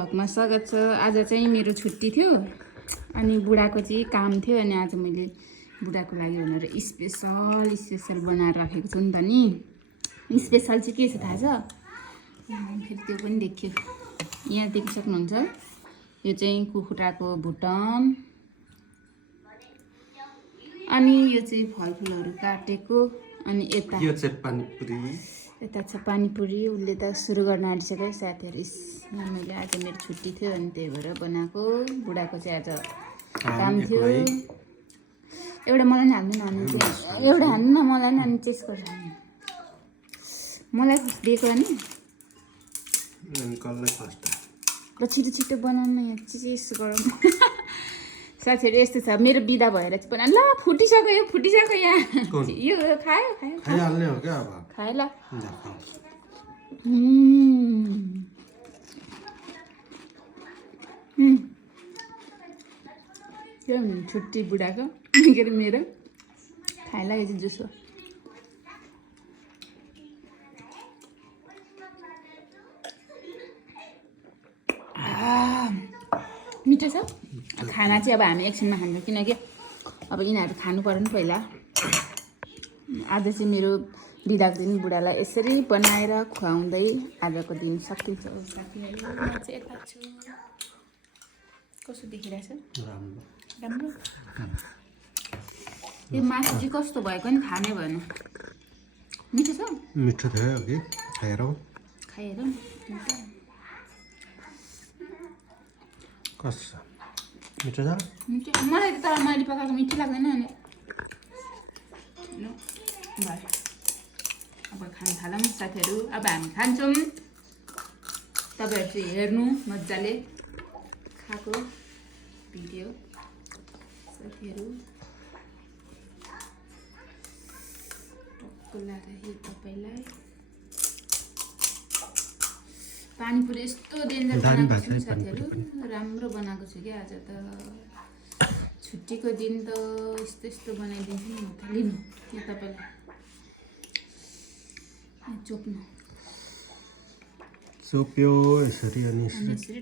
भ्लगमा स्वागत छ। आज चाहिँ मेरो छुट्टी थियो अनि बुढाको चाहिँ काम थियो अनि आज मैले बुढाको लागि भनेर स्पेसल बनाएर राखेको छु नि त नि। स्पेसल चाहिँ के छ थाहा छ? फेरि त्यो पनि देखियो, यहाँ देख्न सक्नुहुन्छ। यो चाहिँ कुखुराको भुटन अनि यो चाहिँ फलफुलहरू काटेको अनि यता यो चाहिँ पानीपुरी, यता छ पानीपुरी। उसले त सुरु गर्न आँटिसक्यो साथीहरू। मैले आज मेरो छुट्टी थियो अनि त्यही भएर बनाएको। बुढाको चाहिँ आज काम थियो। एउटा मलाई पनि हाल्नु न अनि एउटा हाल्नु न मलाई नि अनि चेस गर्छ मलाई दिएको नि ल छिटो छिटो बनाउनु यहाँ चेस गरौँ। साथीहरू यस्तो छ मेरो बिदा भएर चाहिँ बना ल फुटिसक्यो यहाँ यो खायो खाइहाल्ने हो क्या अब खायो ल। छुट्टी बुढाको के अरे मेरो खाइ लाग्यो चाहिँ जुस हो। मिठो छ खाना चाहिँ। अब हामी एकछिनमा खान्छौँ किनकि अब यिनीहरू खानु पर्यो नि पहिला। आज चाहिँ मेरो बिदाको दिन बुढालाई यसरी बनाएर खुवाउँदै आजको दिन सकिन्छ। साथीहरू म चाहिँ यता छु। कस्तो देखिरहेछ? राम्रो। यो मासु चाहिँ कस्तो भएको नि थाहा नै भएन। मिठो छ? मिठो थियो अघि खाएर कस्तो मिठो छ? मिठो मलाई त तर मैले पकाएको मिठो लाग्दैन अनि अब खानु थालौँ साथीहरू। अब हामी खान्छौँ, तपाईँहरू चाहिँ हेर्नु मजाले खाएको भिडियो साथीहरू। टक्क लाग्यो तपाईँलाई पानीपुरी यस्तो डेन्जर बनाएको छु साथीहरू। राम्रो बनाएको छु क्या आज त। छुट्टीको दिन त यस्तो बनाइदिन्छु नि म त। लिनु यो तपाईँलाई चोप्यो यसरी अनि यसरी